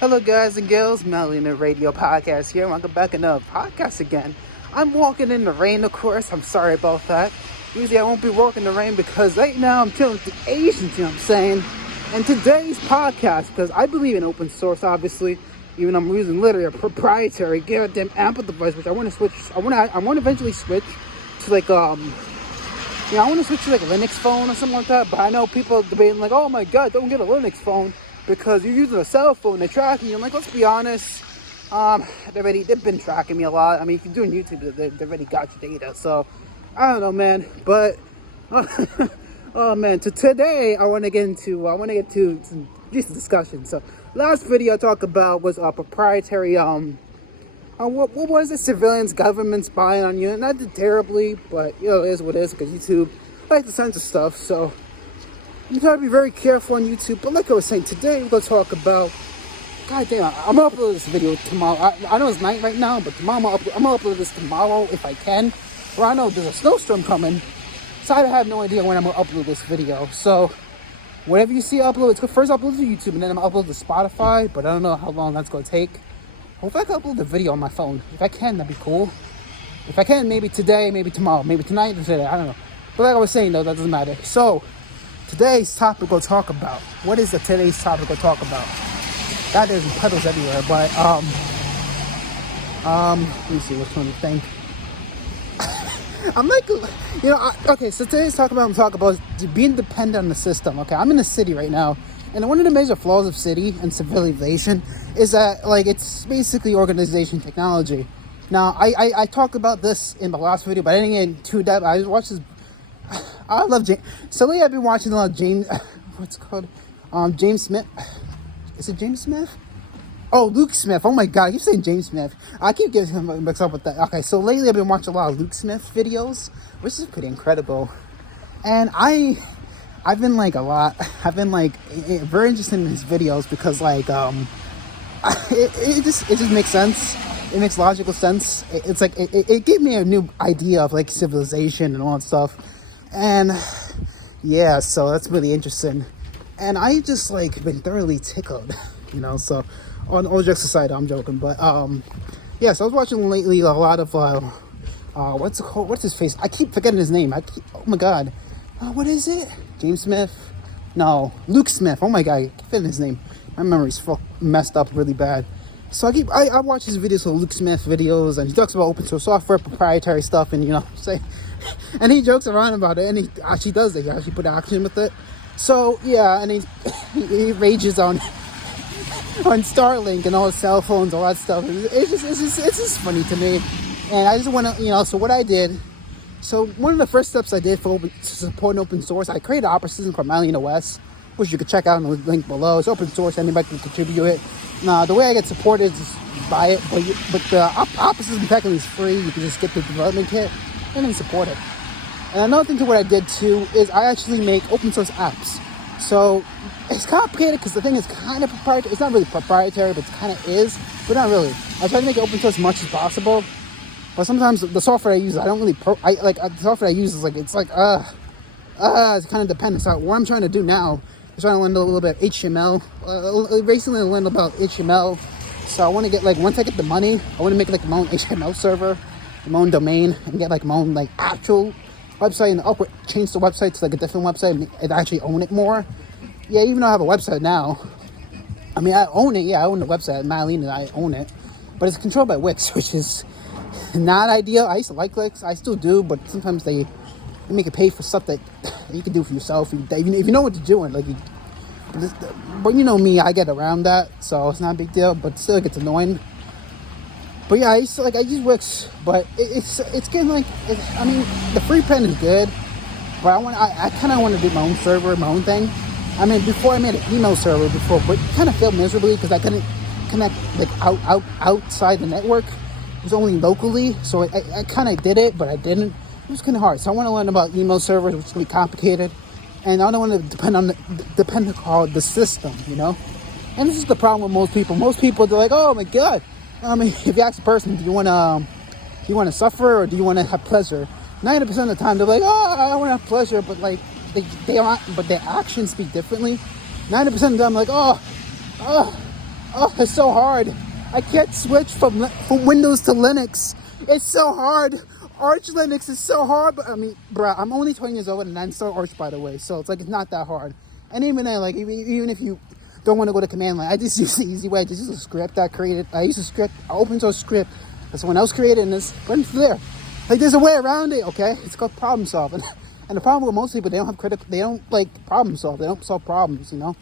Hello, guys and girls. Mattolina Radio Podcast here. Welcome back another podcast again. I'm walking in the rain, of course. I'm sorry about that. Usually I won't be walking in the rain because right now I'm chilling with the Asians, you know what I'm saying? And today's podcast, because I believe in open source, obviously, even I'm using literally a proprietary goddamn Apple device, which I want to switch. I want to eventually switch to I want to switch to like a Linux phone or something like that. But I know people debating like, oh my god, don't get a Linux phone because you're using a cell phone, they're tracking you. I'm like, let's be honest, they've been tracking me a lot. I mean, if you're doing YouTube, they already got your data. So I don't know, man. But oh man, today I want to get into some decent discussion. So last video I talked about was a proprietary what was it? Civilians, government spying on you. Not terribly, but it is what it is because YouTube likes to censor stuff. So you gotta be very careful on YouTube. But like I was saying, today we're gonna talk about. God damn, I'm gonna upload this video tomorrow. I know it's night right now, but tomorrow I'm gonna upload this tomorrow if I can. Well, I know there's a snowstorm coming, so I have no idea when I'm gonna upload this video. So whatever you see upload, it's first upload to YouTube and then I'm gonna upload to Spotify. But I don't know how long that's gonna take. Hopefully I can upload the video on my phone. If I can, that'd be cool. If I can, maybe today, maybe tomorrow, maybe tonight, or today. I don't know. But like I was saying, though, that doesn't matter. So today's topic we'll talk about. What is today's topic we'll talk about? God, there's puddles everywhere, but let me see which one to think. I'm like, okay, so today's I'm talking about being dependent on the system. Okay, I'm in a city right now, and one of the major flaws of city and civilization is that, like, it's basically organization technology. Now, I talked about this in the last video, but I didn't get into depth. I just watched this. I love James. So lately I've been watching a lot of James, what's it called? James Smith. Is it James Smith? Oh, Luke Smith. Oh my god, I keep saying James Smith. I keep getting him mixed up with that. Okay, so lately I've been watching a lot of Luke Smith videos, which is pretty incredible. And I've been like very interested in his videos because like it just makes sense. It makes logical sense. It's like it gave me a new idea of like civilization and all that stuff. And yeah, so that's really interesting. And I just like been thoroughly tickled, so on all jokes aside, I'm joking. But yeah, so I was watching lately a lot of what's it called? What's his face? I keep forgetting his name. Oh my god. What is it? James Smith? No, Luke Smith. Oh my god, I keep forgetting his name. My memory's messed up really bad. So I watch his videos, so Luke Smith videos, and he talks about open source software, proprietary stuff, and and he jokes around about it, and he actually does it. He actually put action with it. So yeah, and he rages on Starlink and all his cell phones, all that stuff. It's just funny to me, and I just want to So what I did. So one of the first steps I did to support open source, I created an opera system called Mattolina OS, which you can check out in the link below. It's open source; anybody can contribute it. Now, the way I get supported is buy it, but the opera system technically is free. You can just get the development kit and then support it. And another thing to what I did too is I actually make open source apps. So it's complicated because the thing is kind of proprietary. It's not really proprietary, but it kind of is, but not really. I try to make it open source as much as possible. But sometimes the software I use, I don't really the software I use is it's kind of dependent. So what I'm trying to do now is trying to learn a little bit of HTML. Recently I learned about HTML. So I want to get once I get the money, I want to make my own HTML server, my own domain, and get my own actual website, and change the website to a different website and actually own it more. Yeah, even though I have a website now, I mean I own it. Yeah, I own the website, Mattolina, I own it, but it's controlled by Wix, which is not ideal. I used to like Wix, I still do, but sometimes they make you pay for stuff that you can do for yourself. If you know what you're doing, but you know me, I get around that, so it's not a big deal. But still, it gets annoying. But yeah, I use Wix, but it's getting the free plan is good, but I kind of want to do my own server, my own thing. I mean, before I made an email server but it kind of failed miserably because I couldn't connect outside the network. It was only locally, so I kind of did it, but I didn't. It was kind of hard. So I want to learn about email servers, which is going to be complicated, and I don't want to depend on the system, And this is the problem with most people. Most people, they're like, oh my god. I mean, if you ask a person, do you want to suffer or do you want to have pleasure? 90% of the time, they're like, oh, I want to have pleasure, but they aren't. But their actions speak differently. 90% of them, like, oh, Oh, it's so hard. I can't switch from Windows to Linux. It's so hard. Arch Linux is so hard, but I mean, bruh, I'm only 20 years old and I installed Arch, by the way, so it's like it's not that hard. And even then, like even if you don't want to go to command line, I just use the easy way. I just use a script I created. I use a script, an open source script that someone else created, and it's right there. Like there's a way around it, okay? It's called problem solving. And the problem with most people, they don't like problem solve. They don't solve problems, you know.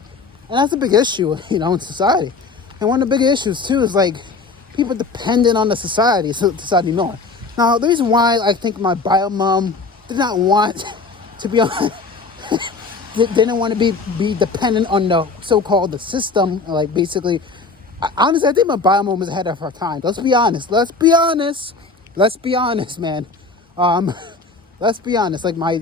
And that's a big issue, you know, in society. And one of the big issues too is like people dependent on the society, so society more. Now, the reason why I think my bio mom did not want to be on, they didn't want to be dependent on the so-called the system. Like basically, honestly, I think my bio mom was ahead of her time. Let's be honest, man. Let's be honest. Like my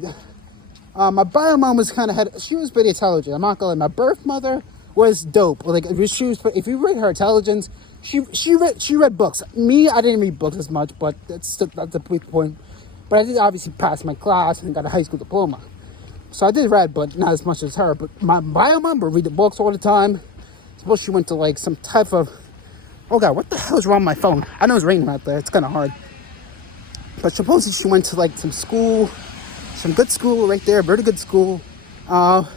bio mom was kind of had. She was pretty intelligent. I'm not gonna lie. My birth mother was dope. Like if you read her intelligence, she read books. Me, I didn't read books as much, but that's a big point. But I did obviously pass my class and got a high school diploma. So I did read, but not as much as her. But my bio mom would read the books all the time. Suppose she went to like some type of, oh God, what the hell is wrong with my phone? I know it's raining out there. It's kind of hard. But supposedly she went to like some good school right there, very good school. But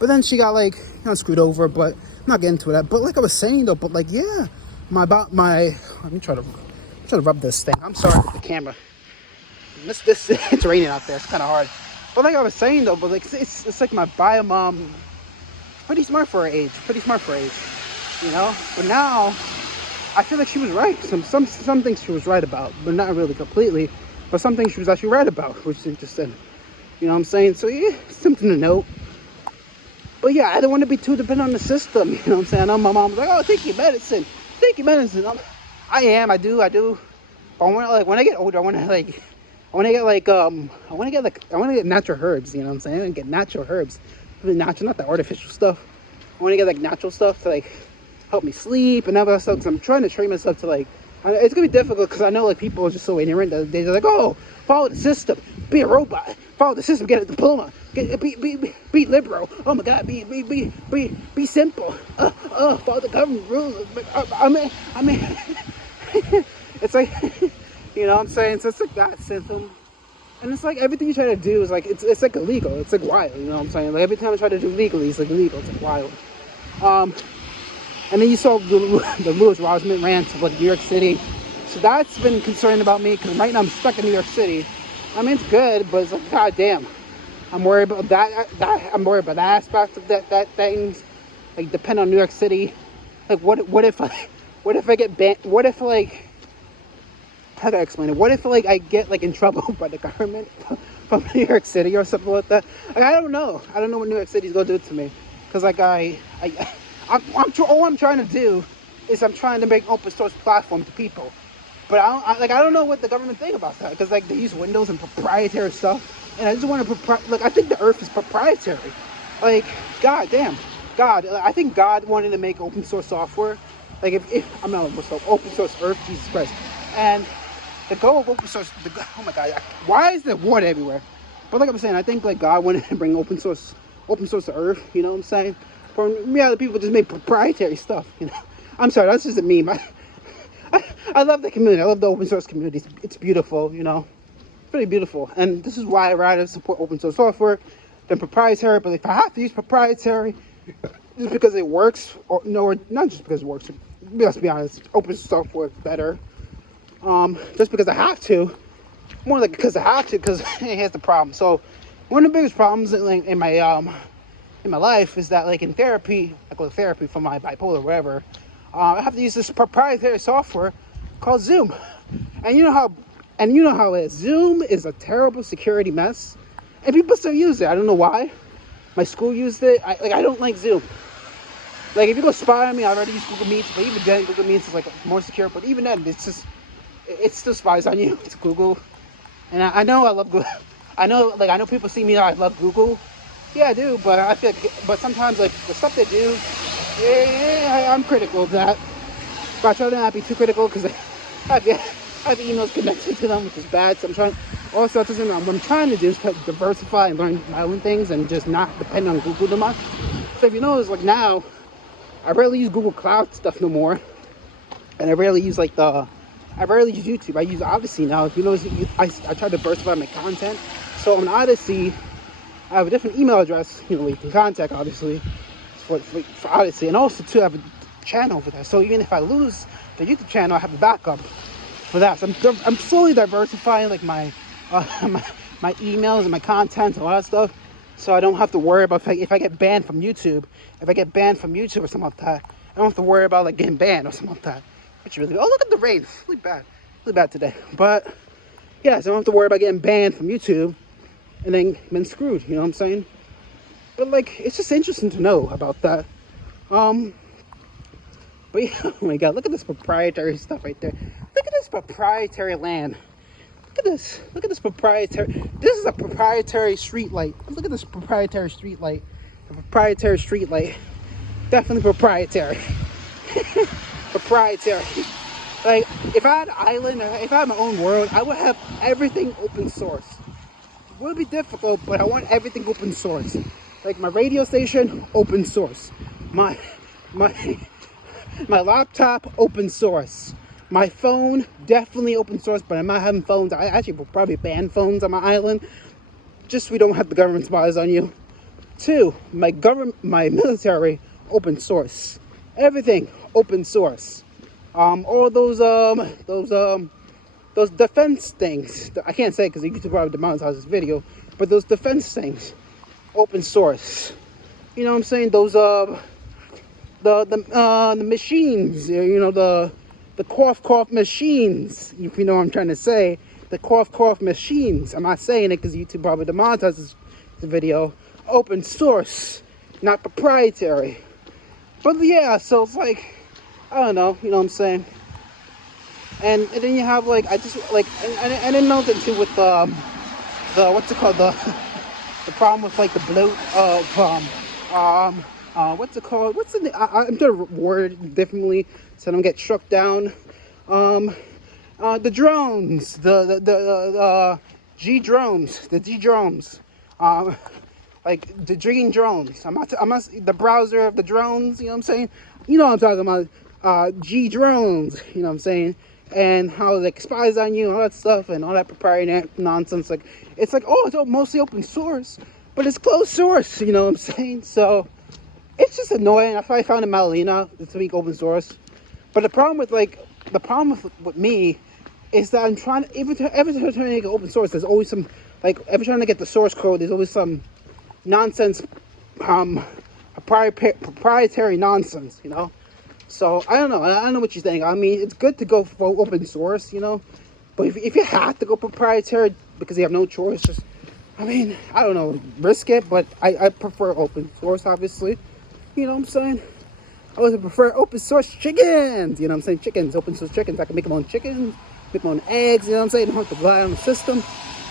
then she got like, screwed over, but I'm not getting into that. But like I was saying though, but like, yeah, let me try to rub this thing. I'm sorry with the camera. This it's raining out there. It's kind of hard. But like I was saying though, but like it's like my bio mom, pretty smart for her age, you know. But now I feel like she was right. Some things she was right about, but not really completely. But some things she was actually right about, which is interesting. You know what I'm saying? So yeah, something to note. But yeah, I don't want to be too dependent on the system. You know what I'm saying? I know my mom was like, "Oh, take your medicine. I do. But when I get older, I want to get natural herbs. You know what I'm saying? I get natural herbs, really natural, not the artificial stuff. I want to get like natural stuff to like help me sleep and other stuff. Because I'm trying to train myself to like. It's gonna be difficult because I know like people are just so ignorant that they're like, "Oh, follow the system, be a robot. Follow the system, get a diploma, be liberal. Oh my God, be simple. Follow the government rules." I mean, it's like, you know what I'm saying? So it's like that system, and it's like everything you try to do is like it's like illegal. It's like wild. You know what I'm saying? Like every time I try to do legally, it's like illegal. It's like wild. And then you saw the Lewis Rosman rant of like New York City. So that's been concerning about me because right now I'm stuck in New York City. I mean, it's good, but it's like, God damn. I'm worried about that. I'm worried about that aspect of that things. Like, depend on New York City. Like, what if I get banned? What if, like, how do I explain it? What if, like, I get, like, in trouble by the government from New York City or something like that? Like, I don't know. I don't know what New York City's going to do to me. Because, like, all I'm trying to do is I'm trying to make open source platform to people. But I don't know what the government think about that. Because, like, they use Windows and proprietary stuff. And I just want to, like, I think the earth is proprietary. Like, God damn. I think God wanted to make open source software. Like, if I'm not open source earth, Jesus Christ. And the goal of open source, oh my God, why is there water everywhere? But like I'm saying, I think, like, God wanted to bring open source to earth, you know what I'm saying? For me, other people just make proprietary stuff, you know? I'm sorry, that's just a meme. I love the community. I love the open source community. It's beautiful, you know? Pretty beautiful. And this is why I rather support open source software than proprietary. But if I have to use proprietary just because it works, or no, not just because it works, let's be honest, open source software is better. Just because I have to, more like because I have to, because here's the problem. So one of the biggest problems in my life is that, like, in therapy, I go to therapy for my bipolar or whatever, I have to use this proprietary software called Zoom. And you know how it is. Zoom is a terrible security mess. And people still use it. I don't know why. My school used it. I don't like Zoom. Like, if you go spy on me, I already use Google Meets, but even then, Google Meets is, like, more secure. But even then, it still spies on you. It's Google. And I know I love Google. I know people see me, I love Google. Yeah, I do, but I feel like, but sometimes, like, the stuff they do, I'm critical of that. But I try to not be too critical because I have emails connected to them, which is bad. So what I'm trying to do is diversify and learn my own things and just not depend on Google too much. So if you notice, like, now, I rarely use Google Cloud stuff no more, and I rarely use I rarely use YouTube. I use Odyssey now. You know, I try to diversify my content. So on Odyssey, I have a different email address, you know, where you can contact, obviously, for Odyssey, and also too, I have a channel for that. So even if I lose the YouTube channel, I have a backup for that. So I'm slowly diversifying like my my emails and my content and all that stuff, so I don't have to worry about if I get banned from YouTube. If I get banned from YouTube or something like that, I don't have to worry about like getting banned or something like that. Which really, oh, look at the rain. It's really bad today. But yeah, so I don't have to worry about getting banned from YouTube and then been screwed. You know what I'm saying? But like, it's just interesting to know about that. But yeah, oh my god, look at this proprietary stuff right there. Look at this proprietary land. Look at this proprietary. This is a proprietary street light. Look at this proprietary street light. A proprietary street light. Definitely proprietary. Proprietary. Like, if I had an island, if I had my own world, I would have everything open source. It would be difficult, but I want everything open source. Like my radio station, open source. My laptop, open source. My phone, definitely open source, but I'm not having phones. I actually will probably ban phones on my island, just so we don't have the government spies on you. 2, my military, open source. Everything open source. All those defense things. I can't say because YouTube probably demonetize this video, but those defense things, open source. You know what I'm saying? Those the machines. You know, the cough machines. If you know what I'm trying to say, the cough machines. I'm not saying it because YouTube probably demonetizes the video. Open source, not proprietary. But yeah, so it's like, I don't know, you know what I'm saying? And then you have like, I just like, and then another thing too with the what's it called, the problem with like the bloat of what's it called? What's the I'm trying to word it differently so I don't get struck down. The drones, the G drones, like the Dream drones. I'm not the browser of the drones. You know what I'm saying? You know what I'm talking about. G drones. You know what I'm saying? And how like spies on you and all that stuff and all that proprietary nonsense. Like it's like, oh, it's mostly open source, but it's closed source. You know what I'm saying? So it's just annoying. That's why I found in Mattolina to make open source. But the problem with me is that I'm trying to every time to make open source, there's always some like every time I get the source code, there's always some nonsense, proprietary nonsense, you know. So I don't know what you think. I mean, it's good to go for open source, you know, but if you have to go proprietary because you have no choice, just, I mean, I don't know, risk it. But I prefer open source, obviously. You know what I'm saying? I always prefer open source chickens. You know what I'm saying? Chickens, open source chickens. I can make my own chickens, make my own eggs. You know what I'm saying? I don't have to rely on the system.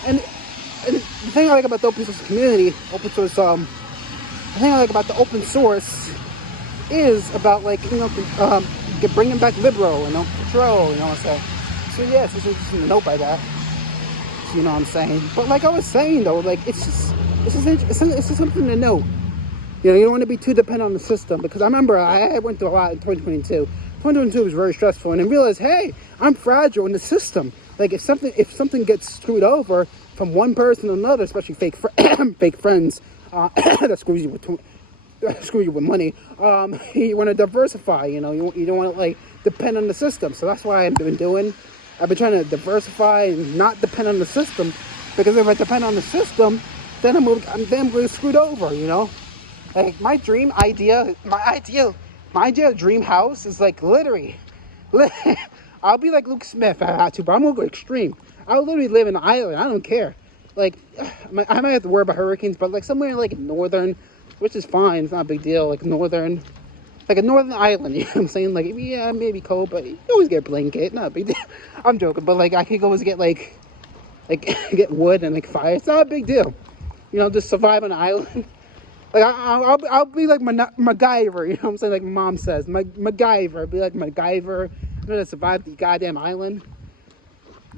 And the thing I like about the open source community, the thing I like about the open source is about, like, you know, bringing back Libro, you know, Control, you know what I'm saying? So yeah, it's just interesting to note by that. You know what I'm saying? But like I was saying though, like it's just something to note. You know, you don't want to be too dependent on the system, because I remember I went through a lot in 2022. 2022 was very stressful, and I realized, hey, I'm fragile in the system. Like if something gets screwed over from one person to another, especially fake friends that screw you with money. You want to diversify. You know, you don't want to like depend on the system. So that's why I've been trying to diversify and not depend on the system, because if I depend on the system, then I'm really screwed over. You know, like my ideal dream house is like literally. I'll be like Luke Smith if I had to, but I'm gonna go extreme. I'll literally live in an island. I don't care. Like, I might have to worry about hurricanes, but like somewhere like northern, which is fine. It's not a big deal. Like a northern island. You know what I'm saying? Like, yeah, maybe cold, but you always get a blanket. Not a big deal. I'm joking, but like I could always get like get wood and like fire. It's not a big deal. You know, just survive on an island. Like I'll be like MacGyver. You know what I'm saying? Like my mom says, MacGyver. I'll be like MacGyver. I'm gonna survive the goddamn island.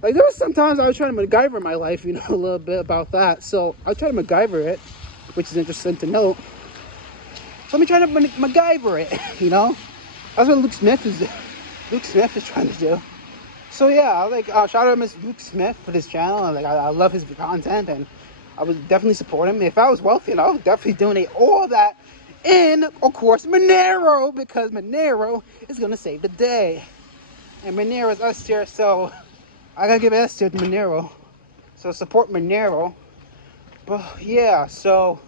Like there was sometimes I was trying to MacGyver my life, you know, a little bit about that. So I was trying to MacGyver it, which is interesting to note. So let me try to MacGyver it, you know? That's what Luke Smith is trying to do. So yeah, like shout out to Mr. Luke Smith for his channel. Like I love his content, and I would definitely support him. If I was wealthy, I would definitely donate all that in, of course, Monero, because Monero is gonna save the day. And Monero is S tier, so I gotta give S tier to Monero. So support Monero. But yeah, so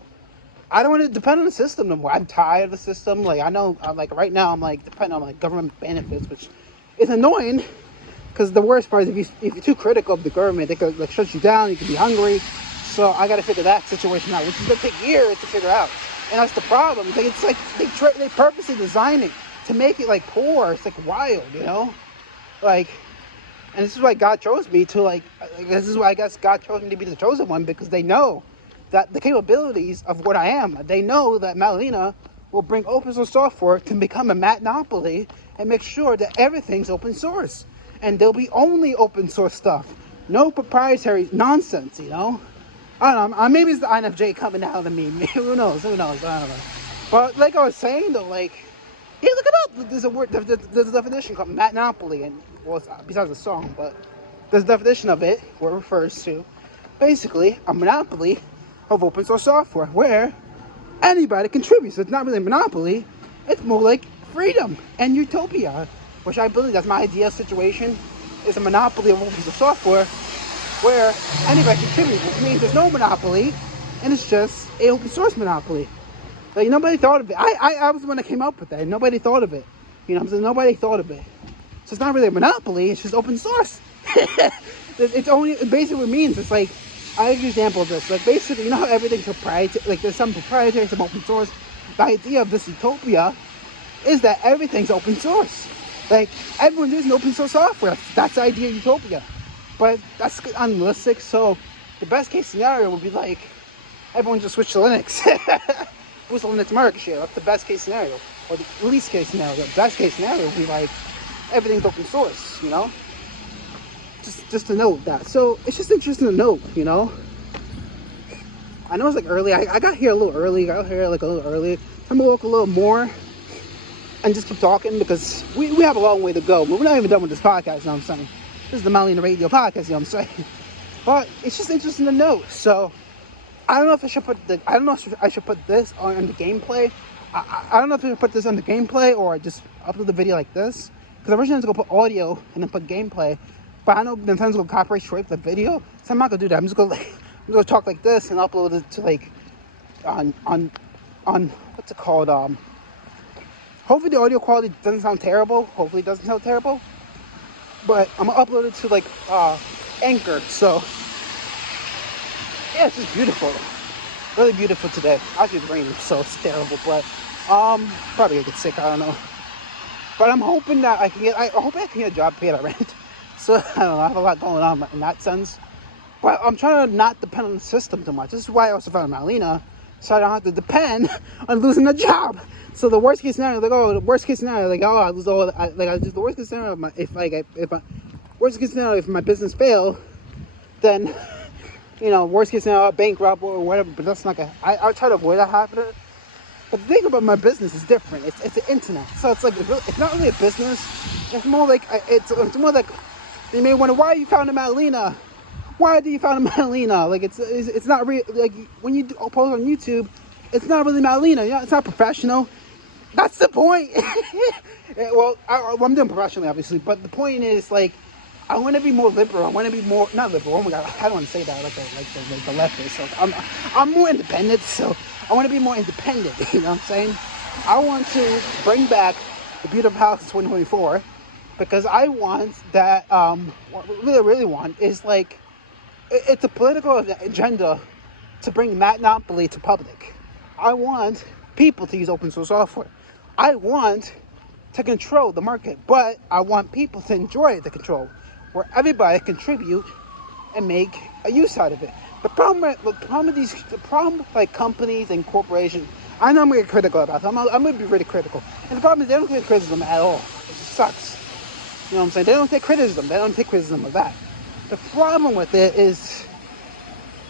I don't want to depend on the system no more. I'm tired of the system. Like I know, like right now, I'm like depending on like government benefits, which is annoying. Because the worst part is if you're too critical of the government, they could like shut you down. You could be hungry. So I got to figure that situation out, which is gonna take years to figure out. And that's the problem. Like, it's like they purposely design it to make it like poor. It's like wild, you know. Like, and this is why God chose me to like. This is why I guess God chose me to be the chosen one, because they know that the capabilities of what I am. They know that Mattolina will bring open source software to become a monopoly and make sure that everything's open source. And there'll be only open source stuff. No proprietary nonsense, you know? I don't know. Maybe it's the INFJ coming out of me. Who knows? I don't know. But like I was saying, though, like, yeah, look it up. There's a word, there's a definition called monopoly. And, well, besides the song, but there's a definition of it where it refers to basically a monopoly of open source software where anybody contributes. So it's not really a monopoly. It's more like freedom and utopia, which I believe that's my ideal situation, is a monopoly of open source software where anybody contributes, which means there's no monopoly and it's just an open source monopoly. Like, nobody thought of it. I was the one that came up with that. Nobody thought of it. You know what I'm saying? Nobody thought of it. So it's not really a monopoly, it's just open source. It's only, basically what it means, it's like, I'll give you an example of this. Like, basically, you know how everything's proprietary, like there's some proprietary, some open source. The idea of this utopia is that everything's open source. Like, everyone's using open source software. That's the idea of utopia. But that's unrealistic, so the best case scenario would be like, everyone just switch to Linux. Who's the Linux market share? That's the best case scenario. Or the least case scenario. The best case scenario would be like, everything's open source, you know? Just to note that. So it's just interesting to note, you know. I know it's like early. I got here a little early. I'm gonna walk a little more and just keep talking, because we have a long way to go. But we're not even done with this podcast, you know what I'm saying? This is the Mattolina Radio podcast, you know what I'm saying? But it's just interesting to note. So I don't know if I should put this on the gameplay. I don't know if I should put this on the gameplay or just upload the video like this. Because originally I was gonna put audio and then put gameplay. But I know Nintendo's gonna copyright strike the video, so I'm not gonna do that. I'm gonna talk like this and upload it to like on what's it called? Hopefully the audio quality doesn't sound terrible. Hopefully it doesn't sound terrible. But I'm gonna upload it to like Anchor. So yeah, it's just beautiful. Really beautiful today. Actually it's raining, so it's terrible. But probably gonna get sick. I don't know. But I'm hoping that I hope I can get a job paid at rent. So I don't know, I have a lot going on in that sense. But I'm trying to not depend on the system too much. This is why I also found Mattolina, so I don't have to depend on losing a job. So the worst case scenario, like, I lose all. The worst case scenario, worst case scenario, if my business fail, then, you know, worst case scenario, I'll bankrupt or whatever. But that's not gonna. I'll try to avoid that happening. But the thing about my business is different. It's the internet, so it's like it's not really a business. It's more like it's more like. You may wonder, why you found a Mattolina? Why do you found a Mattolina? Like, it's not real. Like, when you post on YouTube, it's not really Mattolina. You know, it's not professional. That's the point. Well, I'm doing professionally, obviously, but the point is, like, I want to be more liberal. I want to be more, not liberal. Oh my God, I don't want to say that like the leftist. So I'm more independent. So I want to be more independent. You know what I'm saying? I want to bring back the beautiful house in 2024. Because I want that, what I really want is like, it's a political agenda to bring monopoly to public. I want people to use open source software. I want to control the market, but I want people to enjoy the control, where everybody contribute and make a use out of it. The problem with like companies and corporations, I know I'm going to get critical about them. I'm going to be really critical. And the problem is they don't get criticism at all. It just sucks. You know what I'm saying? They don't take criticism. They don't take criticism of that. The problem with it is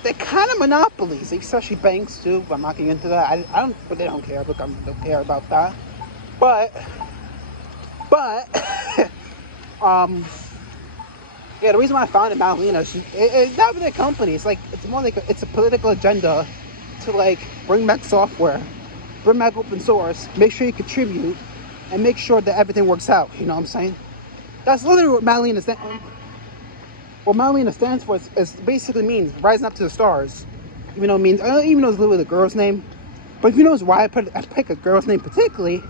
they're kind of monopolies, especially banks too. But I'm not getting into that. I don't, but they don't care. Look, I don't care about that. But, but, um, yeah, the reason why I founded Mattolina is it's not really a company. It's like it's more like it's a political agenda to like bring back software, bring back open source, make sure you contribute, and make sure that everything works out. You know what I'm saying? That's literally what Mattolina stands. What Mattolina stands for is basically means rising up to the stars. Even though it means, even though it's literally the girl's name, but if you know why I pick a girl's name particularly,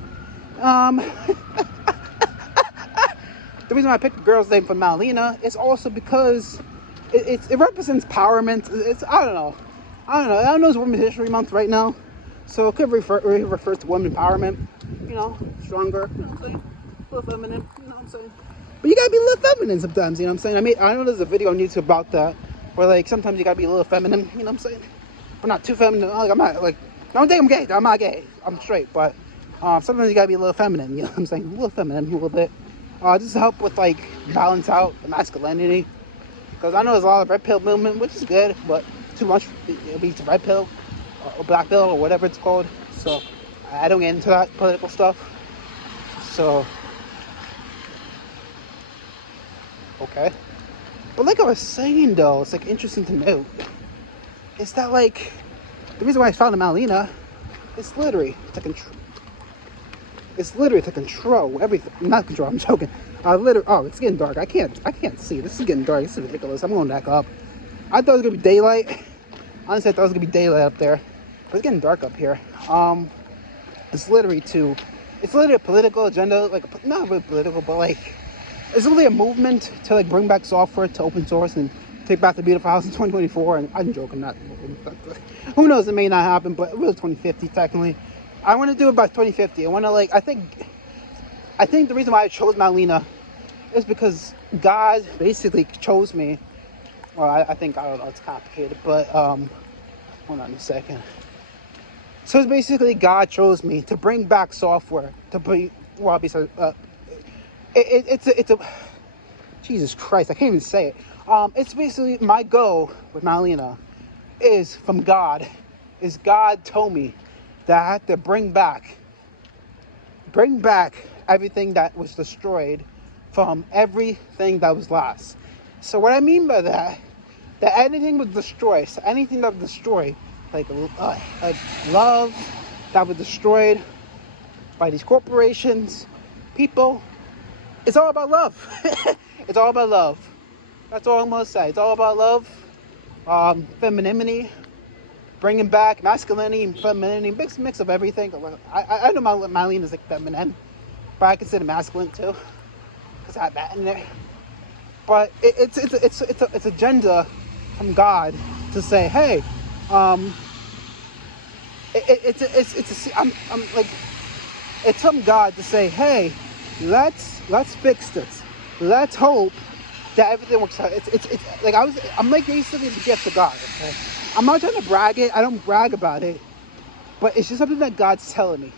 the reason why I picked a girl's name for Mattolina is also because it represents empowerment. I don't know. I don't know. It's Women's History Month right now, so it could refer to women empowerment. You know, stronger. You know what I'm saying? A little feminine. You know what I'm saying? But you gotta be a little feminine sometimes. You know what I'm saying? I know there's a video on YouTube about that, where like sometimes you gotta be a little feminine. You know what I'm saying? But not too feminine. Like I'm not like. Don't think I'm gay. I'm not gay. I'm straight. But sometimes you gotta be a little feminine. You know what I'm saying? A little feminine, a little bit. Just to help with like balance out the masculinity. Because I know there's a lot of red pill movement, which is good, but too much, it'll be red pill or black pill or whatever it's called. So I don't get into that political stuff. So okay. But like I was saying though, it's like interesting to note is that like the reason why I founded Mattolina is literally to control. It's literally to control everything. Not control. I'm joking. Oh, it's getting dark. I can't see. This is getting dark. This is ridiculous. I'm going back up. I thought it was gonna be daylight. Honestly, I thought it was gonna be daylight up there, but it's getting dark up here. It's literally a political agenda. Like not really political, but like it's really a movement to like bring back software to open source and take back the beautiful house in 2024. And I'm joking. Not who knows? It may not happen, but it was 2050 technically. I want to do it by 2050. I want to like. I think the reason why I chose Mattolina is because God basically chose me. Well, I think I don't know. It's complicated, but hold on a second. So it's basically God chose me to bring back software to bring. Well, besides, it's a. Jesus Christ, I can't even say it. It's basically my goal with Mattolina is from God. Is God told me that I had to bring back everything that was destroyed from everything that was lost. So what I mean by that anything was destroyed. So anything that was destroyed, like love that was destroyed by these corporations, people, it's all about love. It's all about love. That's all I'm gonna say. It's all about love, femininity, bringing back masculinity and femininity, mix of everything. I know Mattolina is like feminine, but I consider masculine too, because I have that in there. But it's agenda from God to say, hey, I'm like, it's from God to say, hey, let's fix this. Let's hope that everything works out. It's like I'm like basically the gift of God. Okay, I'm not trying to brag it. I don't brag about it, but it's just something that God's telling me.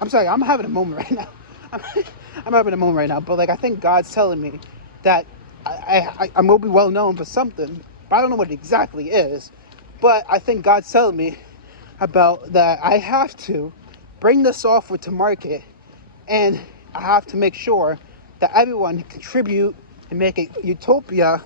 I'm sorry, I'm having a moment right now. I'm having a moment right now, but like I think God's telling me that I will be well known for something, but I don't know what it exactly is. But I think God's telling me about that I have to bring the software to market, and I have to make sure that everyone can contribute and make it utopia.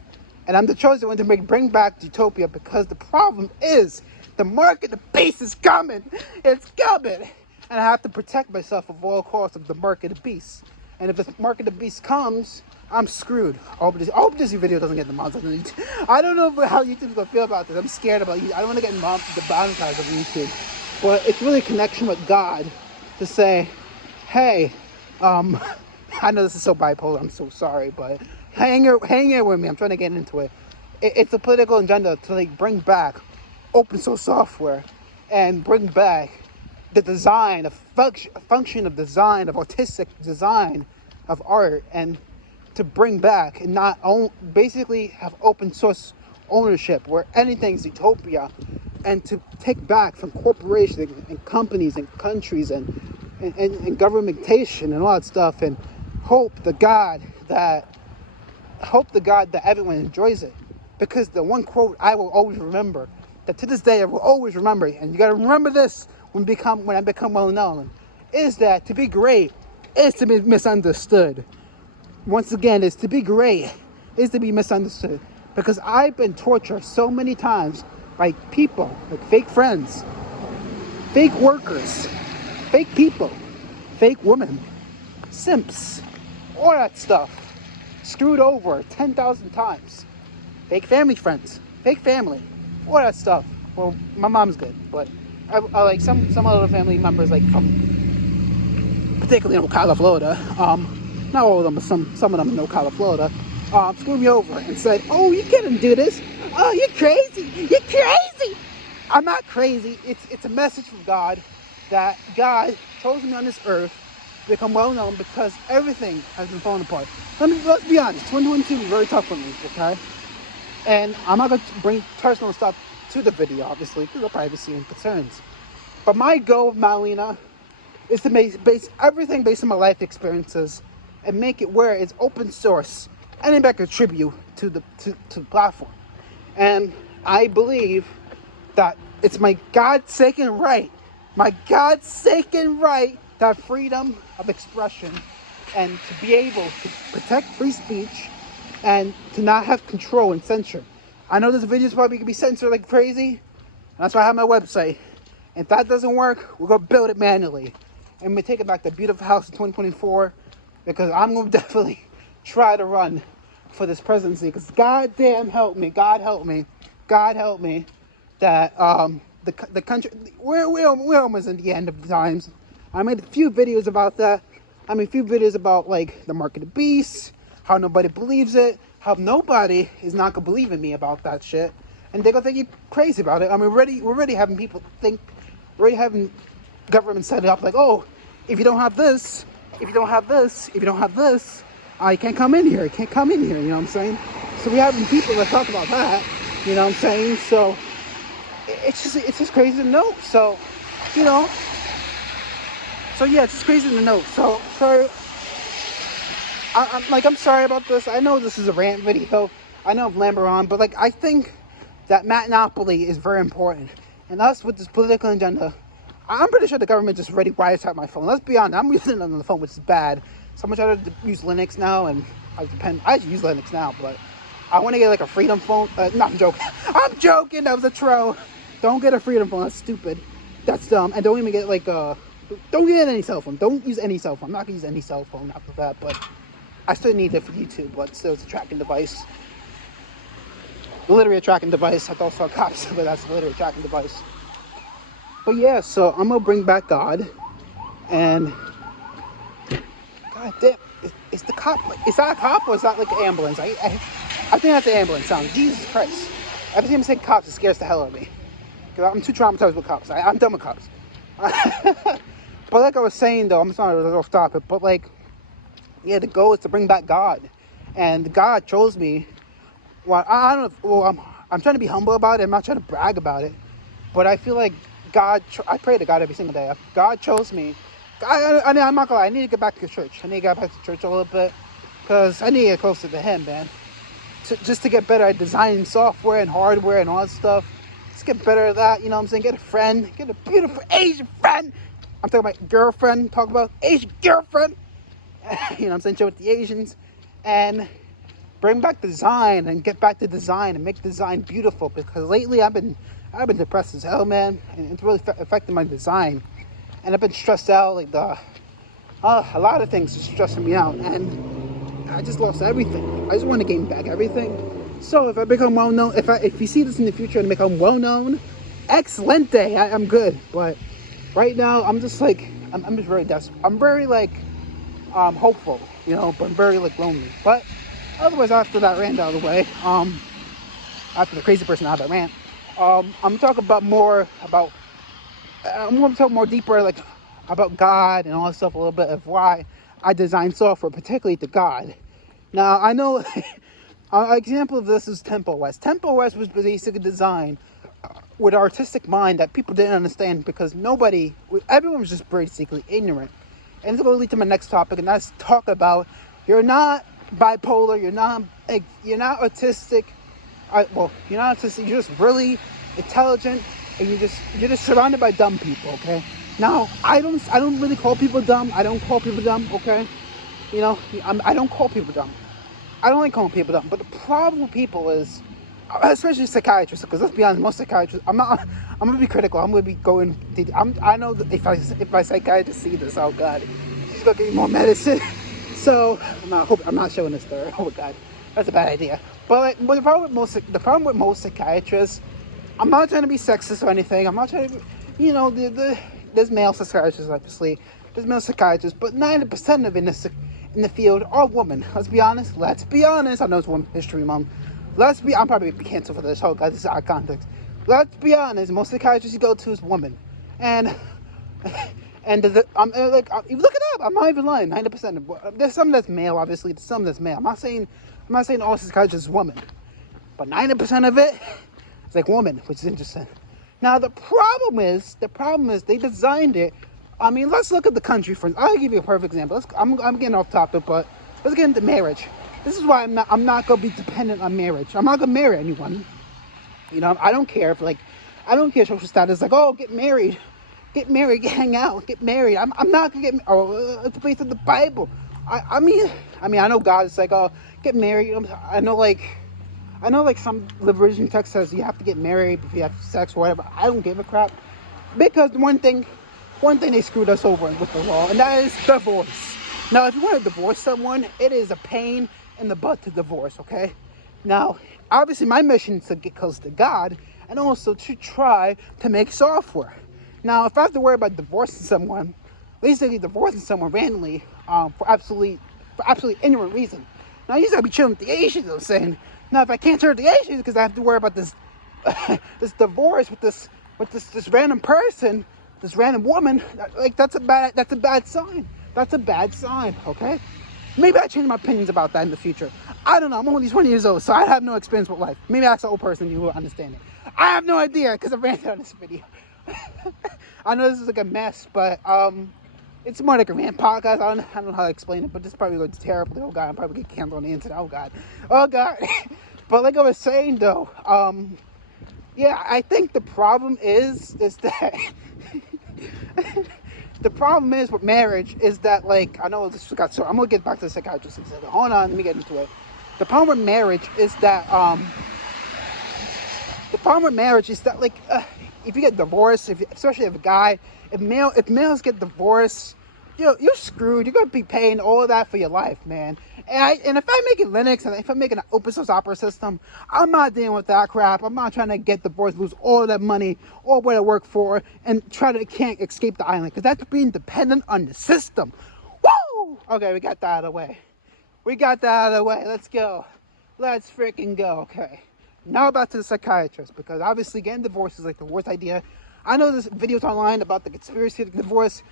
And I'm the chosen one to bring back utopia, because the problem is the market, the beast is coming. It's coming. And I have to protect myself at all costs of the market of beast. And if the market of beast comes, I'm screwed. I hope this video doesn't get demonetized. I don't know how YouTube's gonna feel about this. I'm scared about you. I don't want to get demonetized on YouTube. But it's really a connection with God to say, hey, I know this is so bipolar. I'm so sorry, but hang here with me. I'm trying to get into it. It's a political agenda to like bring back open source software and bring back the design, function of design, of artistic design, of art, and to bring back and not own, basically have open source ownership where anything's utopia, and to take back from corporations and companies and countries and governmentation and all that stuff, and hope to God that everyone enjoys it. Because the one quote I will always remember that to this day I will always remember, and you gotta remember this when I become well known, is that to be great is to be misunderstood. Once again, is to be great is to be misunderstood. Because I've been tortured so many times by people, like fake friends, fake workers, fake people, fake women, simps, all that stuff. Screwed over 10,000 times. Fake family friends, fake family, all that stuff. Well, my mom's good, but I like some other family members, like from particularly in Ocala, Florida. Not all of them, but some of them in Ocala, Florida. Screwed me over and said, "Oh, you couldn't do this. Oh, you're crazy. You're crazy." I'm not crazy. It's a message from God that God chose me on this earth to become well known because everything has been falling apart. Let's be honest. 2022 was very tough for me. Okay. And I'm not going to bring personal stuff to the video, obviously, because of privacy and concerns. But my goal with Mattolina is to base everything based on my life experiences and make it where it's open source. Anybody can contribute to the platform. And I believe that it's my God-saken right, that freedom of expression and to be able to protect free speech and to not have control and censure. I know this video is probably going to be censored like crazy. That's why I have my website. If that doesn't work, we're going to build it manually. And we take it back to beautiful house in 2024 because I'm going to definitely try to run for this presidency because goddamn help me, God help me that the country, we're almost at the end of the times. I made a few videos about that. I mean, a few videos about like the mark of the beast, how nobody believes it, how nobody is not gonna believe in me about that shit, and they're gonna think you're crazy about it. I mean, we're already having people think, we're already having government set it up like, oh, if you don't have this, you can't come in here. You can't come in here. You know what I'm saying? So we having people that talk about that. You know what I'm saying? So it's just crazy to know. So, you know. So yeah, it's just crazy to know. So I'm sorry about this. I know this is a rant video. I know I'm lambering on, but like I think that Mattolina is very important. And us with this political agenda, I'm pretty sure the government just already wiretapped my phone. Let's be honest, I'm using it on the phone, which is bad. So much I use Linux now, and I use Linux now, but I want to get like a Freedom phone. No, I'm joking. I'm joking. That was a troll. Don't get a Freedom phone. That's stupid. That's dumb. And don't even get like don't get any cell phone. Don't use any cell phone. I'm not gonna use any cell phone after that, but I still need it for YouTube. But still, it's a tracking device. Literally a tracking device. I thought I saw cops, but that's literally a tracking device. But yeah, so I'm gonna bring back God, and God damn, is the cop? Is that a cop or is that like an ambulance? I think that's an ambulance sound. Jesus Christ! Every time I say cops, it scares the hell out of me because I'm too traumatized with cops. I'm done with cops. But like I was saying though, I'm sorry, I'll stop it. But like, yeah, the goal is to bring back God, and God chose me. Well, I don't know. Well, I'm trying to be humble about it. I'm not trying to brag about it, but I feel like I pray to God every single day. God chose me. I'm not gonna lie. I need to get back to church. I need to get back to church a little bit because I need to get closer to Him, man. Just to get better at designing software and hardware and all that stuff. Just get better at that. You know what I'm saying? Get a friend. Get a beautiful Asian friend. I'm talking about girlfriend. Talk about Asian girlfriend. You know what I'm saying? Chill with the Asians and bring back design and get back to design and make design beautiful because lately I've been depressed as hell, man, and it's really affecting my design. And I've been stressed out, like a lot of things are stressing me out, and I just lost everything. I just want to gain back everything. So if I become well known, if you see this in the future and become well known, excelente, I'm good. But right now, I'm just like, I'm just very desperate. I'm very like, hopeful, you know, but I'm very like lonely. But otherwise, after that rant out of the way, after the crazy person out of that rant, I'm talking about I'm going to talk more deeper, like about God and all that stuff, a little bit of why I design software, particularly to God. Now, I know an example of this is Temple West. Temple West was basically designed with artistic mind that people didn't understand because everyone was just basically ignorant. And it's going to lead to my next topic, and that's talk about you're not bipolar, you're not autistic. You're not autistic. You're just really intelligent, and you're just surrounded by dumb people. Okay. Now I don't really call people dumb. I don't call people dumb. Okay. You know, I don't call people dumb. I don't like calling people dumb. But the problem with people is, especially psychiatrists, because let's be honest, most psychiatrists, I'm gonna be critical. I'm gonna be going. I know that if my psychiatrist see this, oh god, she's gonna give me more medicine. So I'm not showing this to her. Oh god, that's a bad idea. But the problem with most psychiatrists, I'm not trying to be sexist or anything. I'm not trying to, there's male psychiatrists obviously, there's male psychiatrists, but 90% of in the field are women. Let's be honest. I know it's Women's History Month. I'm probably canceled for this. Oh god, this is out of context. Let's be honest. Most psychiatrists you go to is women, and I'm like, you look it up. I'm not even lying. 90%. There's some that's male, obviously. There's some that's male. I'm not saying all psychiatrists is women, but 90% of it is like woman, which is interesting. Now the problem is they designed it. I mean, let's look at the country for. I'll give you a perfect example. I'm getting off topic, but let's get into marriage. This is why I'm not gonna be dependent on marriage. I'm not gonna marry anyone. I don't care if I don't care social status. Like, oh, get married, hang out, get married. I'm not gonna get. Oh, it's based on the Bible. I mean, I know God is like, oh, get married. I know some liberation text says you have to get married if you have sex or whatever. I don't give a crap, because one thing they screwed us over with the law, and that is divorce. Now, if you want to divorce someone, it is a pain in the butt to divorce, okay? Now, obviously, my mission is to get close to God, and also to try to make software. Now, if I have to worry about divorcing someone, basically divorcing someone randomly, for absolutely ignorant reason. Now, you gotta be chilling with the Asians, I'm saying. Now, if I can't turn the Asians because I have to worry about this this divorce with this random person, this random woman, like that's a bad sign. That's a bad sign, okay? Maybe I change my opinions about that in the future. I don't know. I'm only 20 years old, so I have no experience with life. Maybe that's an old person, you will understand it. I have no idea because I ranted on this video. I know this is like a mess, but it's more like a rant podcast. I don't know how to explain it, but this probably looks terribly. Oh god, I'm probably get canceled on the internet. Oh god. But like I was saying though, yeah, I think the problem is that the problem is with marriage is that, like, I know this got so I'm gonna get back to the psychiatrist. Hold on, let me get into it. The problem with marriage is that like if you get divorced, especially if males get divorced, you're screwed. You're gonna be paying all of that for your life, man. And if I'm making Linux and if I'm making an open source operating system, I'm not dealing with that crap. I'm not trying to get divorced, lose all of that money, all what I work for, and can't escape the island, because that's being dependent on the system. Woo! Okay, we got that out of the way. Let's go. Let's freaking go. Okay. Now back to the psychiatrist, because obviously getting divorced is like the worst idea. I know there's videos online about the conspiracy of divorce.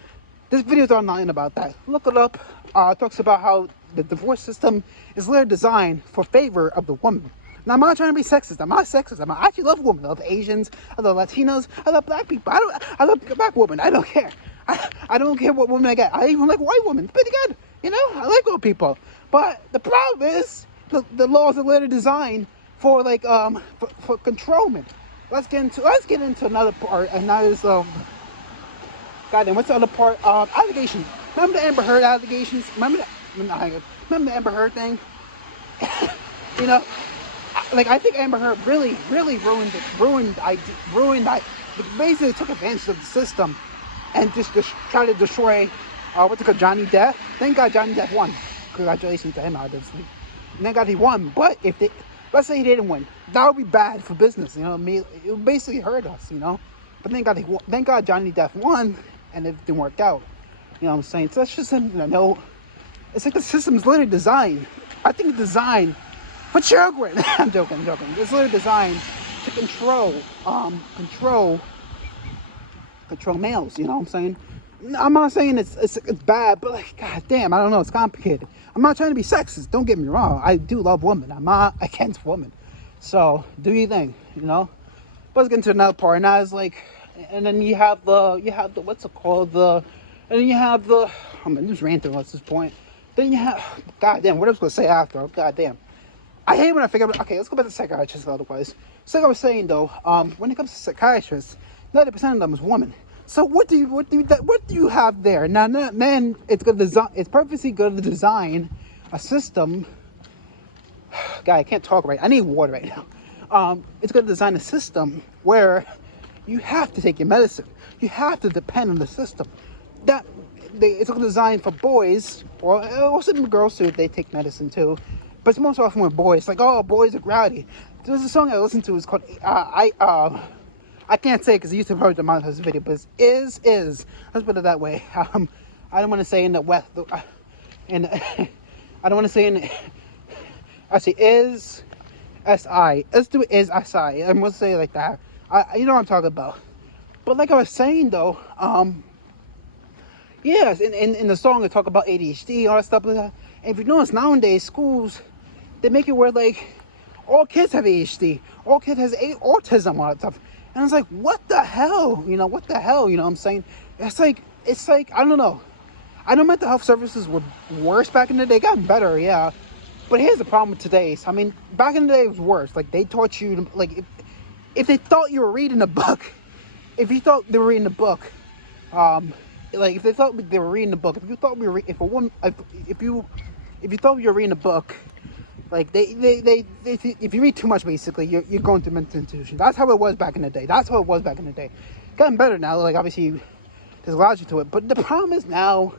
There's videos online about that. Look it up. It talks about how the divorce system is literally designed for favor of the woman. Now, I'm not trying to be sexist. I'm not sexist. I actually love women. I love Asians. I love Latinos. I love black people. I love black women. I don't care. I don't care what woman I get. I even like white women. It's pretty good. I like all people. But the problem is the laws are literally designed for for controlment. Let's get into another part, and that is goddamn, what's the other part? Allegations. Remember the Amber Heard allegations? Remember the Amber Heard thing? I think Amber Heard really basically took advantage of the system and just tried to destroy Johnny Depp. Thank God Johnny Depp won. Congratulations to him, obviously. And thank God he won. But let's say he didn't win, that would be bad for business. It would basically hurt us. But thank God Johnny Depp won, and it didn't work out. You know what I'm saying? So that's just it's like the system's literally designed. I think it's designed for children. I'm joking. It's literally designed to control males. You know what I'm saying? I'm not saying it's bad, but like, god damn, I don't know. It's complicated. I'm not trying to be sexist. Don't get me wrong. I do love women. I'm not against women. So do your thing. Let's get into another part. And I was like, and then you have the what's it called, and then you have I'm just ranting at this point. Then you have, goddamn, what I was gonna say after? Goddamn. I hate when I figure out, okay, let's go back to psychiatrists otherwise. So like I was saying though, when it comes to psychiatrists, 90% of them is women. So what do you have there? Now, man, it's good design. It's perfectly good to design a system. God, I can't talk right. I need water right now. It's good to design a system where you have to take your medicine. You have to depend on the system. It's designed for boys, or also girls too. They take medicine too, but it's most often with boys. Like, oh, boys are rowdy. There's a song I listen to. It's called I can't say because I used to heard the montage video, but it's is. Let's put it that way. I don't want to say in the west, and I don't want to say in. Actually, is si. Let's do is si. I'm gonna say it like that. You know what I'm talking about. But like I was saying though, yes, in the song they talk about ADHD, all that stuff like that. And if you notice nowadays, schools, they make it where like all kids have ADHD, all kids has autism, all that stuff. And it's like, what the hell? You know, what the hell? You know what I'm saying? It's like I don't know. I know mental health services were worse back in the day. Got better, yeah. But here's the problem with today's. I mean, back in the day it was worse. Like they taught you, like if they thought you were reading a book, if you thought they were reading a book, like if they thought they were reading a book, if you thought we were, if you thought you were reading a book, like they if you read too much, basically you're going to mental institution. That's how it was back in the day. Gotten better now. Like obviously there's logic to it, but the problem is now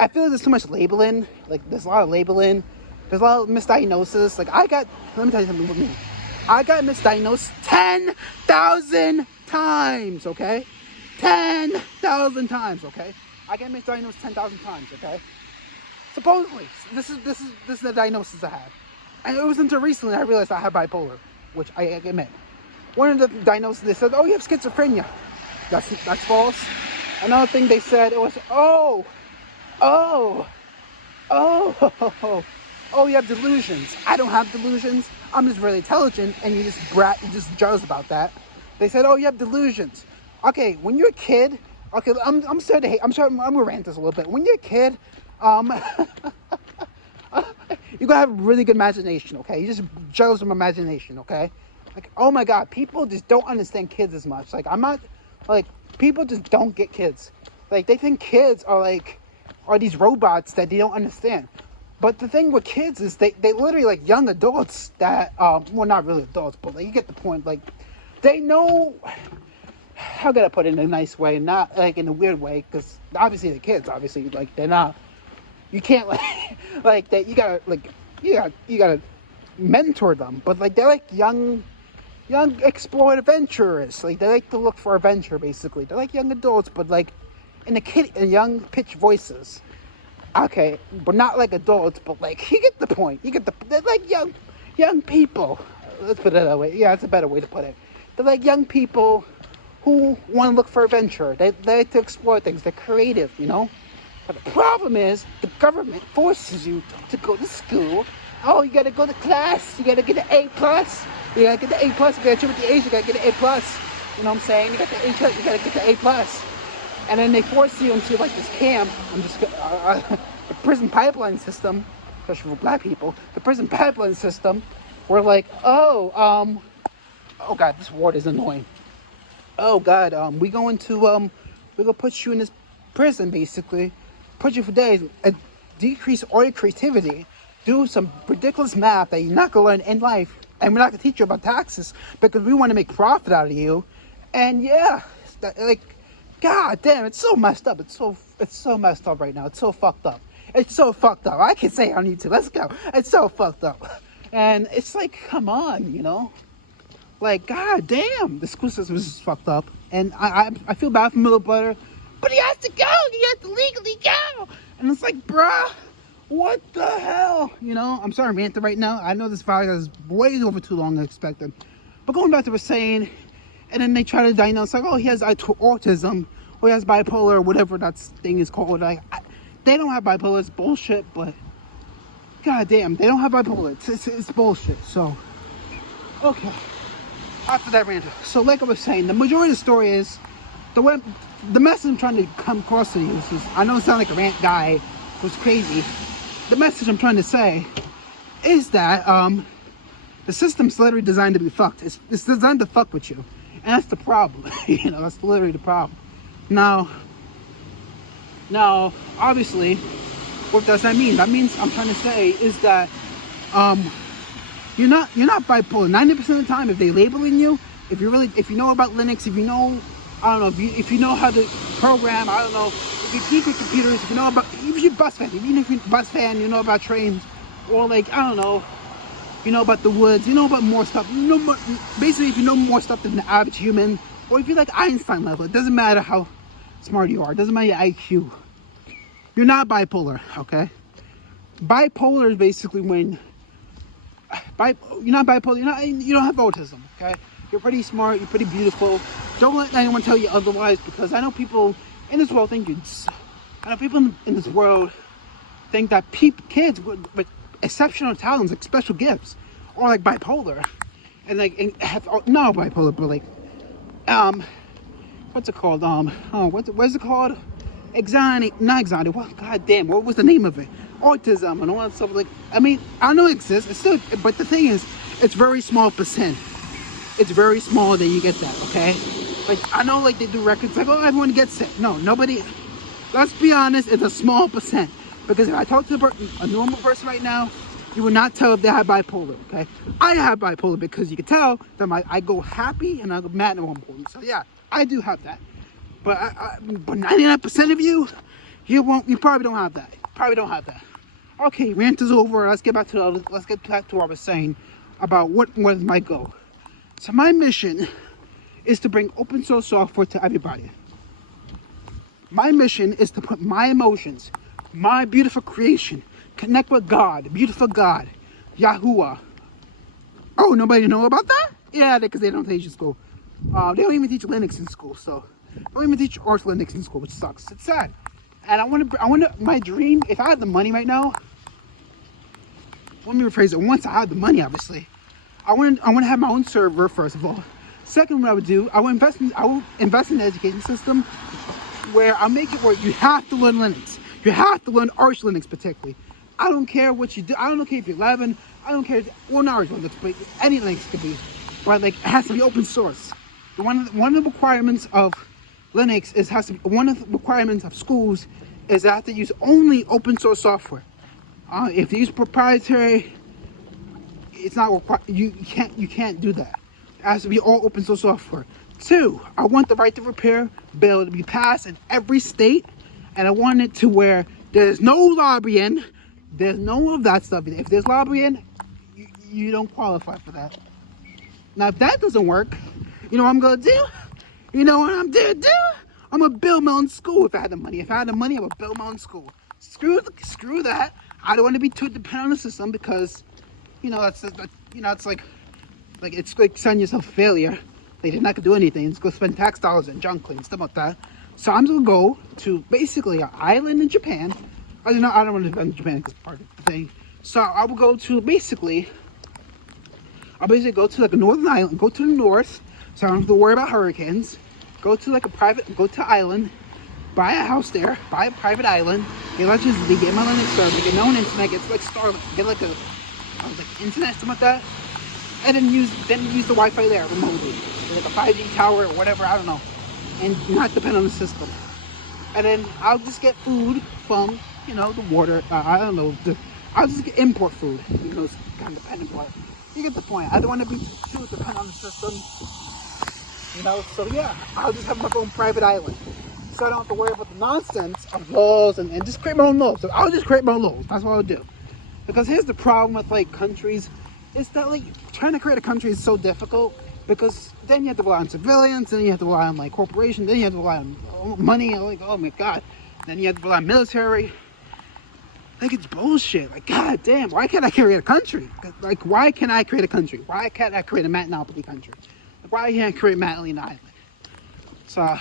I feel like there's too much labeling. Like there's a lot of labeling. There's a lot of misdiagnosis. Like let me tell you something with me. I got misdiagnosed 10,000 times, okay? 10,000 times, okay? I get misdiagnosed 10,000 times, okay? Supposedly, this is the diagnosis I had. And it wasn't until recently I realized I had bipolar, which I admit. One of the diagnoses, they said, oh, you have schizophrenia. That's false. Another thing they said, it was, oh, you have delusions. I don't have delusions. I'm just really intelligent, and you just jealous about that. They said, oh, you have delusions. Okay, when you're a kid, okay, I'm sorry to hate. I'm gonna rant this a little bit. When you're a kid, you're gonna have a really good imagination. Okay, you're just jealous of imagination. Okay, like, oh my God, people just don't understand kids as much. Like people just don't get kids. Like they think kids are these robots that they don't understand. But the thing with kids is they literally like young adults that, well, not really adults, but like, you get the point. Like, they know, how can I put it in a nice way, not like in a weird way, because obviously the kids, obviously, like, they're not, you can't like that, you gotta mentor them, but like, they're like young explore adventurers. Like, they like to look for adventure, basically. They're like young adults, but like, in young pitch voices. Okay, but not like adults, but like, you get the point. They're like young people. Let's put it that way. Yeah, it's a better way to put it. They're like young people who want to look for adventure. They like to explore things. They're creative, you know? But the problem is, the government forces you to go to school. Oh, you gotta go to class. You gotta get an A+. You gotta get the A+. You gotta achieve with the A's. You gotta get an A+. You know what I'm saying? You got the A+. You gotta get the A+. And then they force you into like this camp. The prison pipeline system, especially for black people. The prison pipeline system, where like, oh God, this water is annoying. Oh God, we're gonna put you in this prison, basically, put you for days, and decrease all your creativity, do some ridiculous math that you're not gonna learn in life, and we're not gonna teach you about taxes because we want to make profit out of you. And yeah, like, God damn, it's so messed up. It's so messed up right now. It's so fucked up. I can say it on YouTube. Let's go. It's so fucked up. And it's like, come on, you know? Like, God damn, the school system is just fucked up. And I feel bad for Middle Butter, but he has to go. He has to legally go. And it's like, bruh, what the hell? You know, I'm sorry I'm ranting right now. I know this video is way over too long than expected. But going back to what I was saying, and then they try to diagnose, like, oh, he has autism, or he has bipolar, or whatever that thing is called. Like, they don't have bipolar, it's bullshit, but God damn, they don't have bipolar, it's bullshit. So, okay, after that rant. So like I was saying, the majority of the story is, the message I'm trying to come across to you is, I know it sounds like a rant guy who's crazy. The message I'm trying to say is that, The system's literally designed to be fucked. It's designed to fuck with you. And that's the problem. You know, that's literally the problem. Now, obviously, what does that mean? That means, I'm trying to say, is that you're not bipolar. 90% of the time, if they labeling you, if you know about Linux, if you know, I don't know, if you know how to program, I don't know, if you geek with computers, if you're bus fan, even if you're bus fan, you know about trains, or like, I don't know, you know about the woods, you know about more stuff, you know more, basically if you know more stuff than the average human, or if you're like Einstein level, it doesn't matter how smart you are, it doesn't matter your IQ, you're not bipolar, okay? Bipolar is basically when, you're not bipolar, you don't have autism, okay? You're pretty smart, you're pretty beautiful. Don't let anyone tell you otherwise, because I know people in this world think that kids with exceptional talents, like special gifts, or like bipolar, and not bipolar, but like, what's it called? What's it called? Not anxiety. What? God damn, what was the name of it? Autism and all that stuff. Like, I mean, I know it exists. It's still, but the thing is, it's very small percent. It's very small that you get that. Okay, like I know, like they do records like, oh, everyone gets it. No, nobody. Let's be honest, it's a small percent. Because if I talk to a normal person right now, you will not tell if they have bipolar, okay? I have bipolar because you can tell that I go happy and I go mad at one point. So yeah, I do have that. But 99% of you probably don't have that. Okay, rant is over. Let's get back to what I was saying about what is my goal. So my mission is to bring open source software to everybody. My mission is to put my emotions, my beautiful creation, connect with God, beautiful God, Yahuwah. Oh, nobody know about that? Yeah, because they don't teach in school. They don't even teach Linux in school, so they don't even teach Arch Linux in school, which sucks. It's sad. And my dream, if I had the money right now, let me rephrase it. Once I had the money, obviously, I want to have my own server, first of all. Second, what I would do, I would invest in the education system where I'll make it where you have to learn Linux. You have to learn Arch Linux particularly. I don't care what you do. I don't care if you're 11. I don't care. Well, not Arch Linux, but any Linux could be. But like, it has to be open source. One of the requirements of Linux one of the requirements of schools is they have to use only open source software. If they use proprietary, it's not required. You can't do that. It has to be all open source software. 2, I want the right to repair bill to be passed in every state, and I want it to where there's no lobbying, there's no of that stuff. If there's lobbying, you don't qualify for that. Now, if that doesn't work, you know what I'm gonna do? You know what I'm gonna do? I'm gonna build my own school if I had the money. If I had the money, I would build my own school. Screw that. I don't want to be too dependent on the system because, you know, it's like setting yourself a failure. Like, you're not gonna do anything. Just go spend tax dollars and junk and stuff like that. So I'm just gonna go to basically an island in Japan. I don't want to live in Japan because part of the thing. So I will go to I'll basically go to like a northern island, go to the north, so I don't have to worry about hurricanes. Go to island, buy a house there, buy a private island, get electricity, get my Linux server, get my own internet, get like Starlink, get like internet, something like that, and then use the Wi-Fi there remotely, like a 5G tower or whatever, I don't know, and not depend on the system. And then I'll just get food from, you know, the water. I don't know. I'll just get import food. You know, it's kind of dependent, but you get the point. I don't want to be too dependent on the system. You know, so yeah, I'll just have my own private island. So I don't have to worry about the nonsense of laws and just create my own laws. So I'll just create my own laws. That's what I'll do. Because here's the problem with like countries, is that like trying to create a country is so difficult because then you have to rely on civilians, then you have to rely on like corporations, then you have to rely on money, like, oh my god, then you have to rely on military. Like, it's bullshit. Like, god damn, why can't I create a country? Like, why can't I create a country? Why can't I create a Mattolina country? Like, why can't I create Mattolina Island? So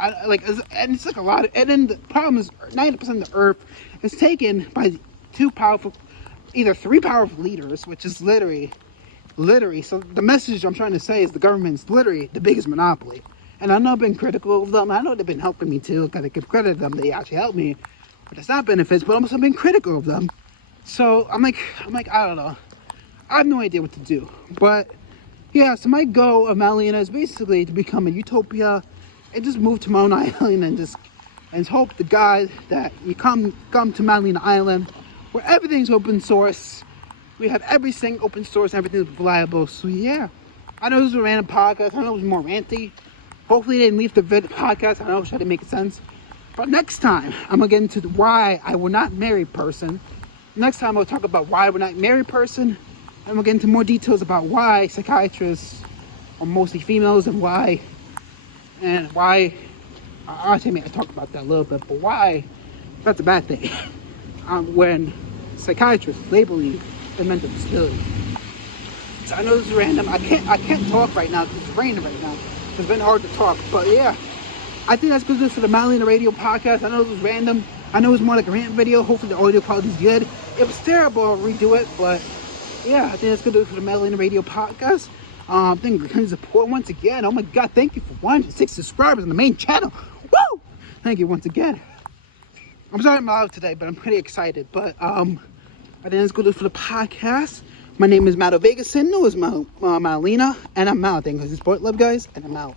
and it's like a lot of, and then the problem is 90% of the earth is taken by either three powerful leaders, which is literally, so the message I'm trying to say is the government's literally the biggest monopoly. And I know I've been critical of them. I know they've been helping me too. Gotta give credit to them. They actually helped me. But it's not benefits, but I'm also been critical of them. So I'm like, I don't know. I have no idea what to do. But yeah, so my goal of Mattolina is basically to become a utopia and just move to my own island and hope to God that you come to Mattolina Island where everything's open source. We have everything open source and everything's reliable. So yeah, I know this was a random podcast. I know it was more ranty. Hopefully they didn't leave the podcast. I know I tried to make sense. But next time, I'm going to get into why I will not marry person. Next time, I'll talk about why I will not marry person. And we'll get into more details about why psychiatrists are mostly females and why. I talk about that a little bit, but why that's a bad thing. When psychiatrists label you as mental disability. So I know this is random. I can't talk right now because it's raining right now. It's been hard to talk, but yeah. I think that's good for the Mattolina Radio podcast. I know it was random. I know it was more like a rant video. Hopefully the audio quality is good. It was terrible. I'll redo it, but yeah, I think that's good for the Mattolina Radio podcast. Thank you for support once again. Oh my God, thank you for 106 subscribers on the main channel. Woo! Thank you once again. I'm sorry I'm loud today, but I'm pretty excited. But I think that's good for the podcast. My name is Matto Vegason. No, it's Mattolina, and I'm out. Thank you for the support, love guys, and I'm out.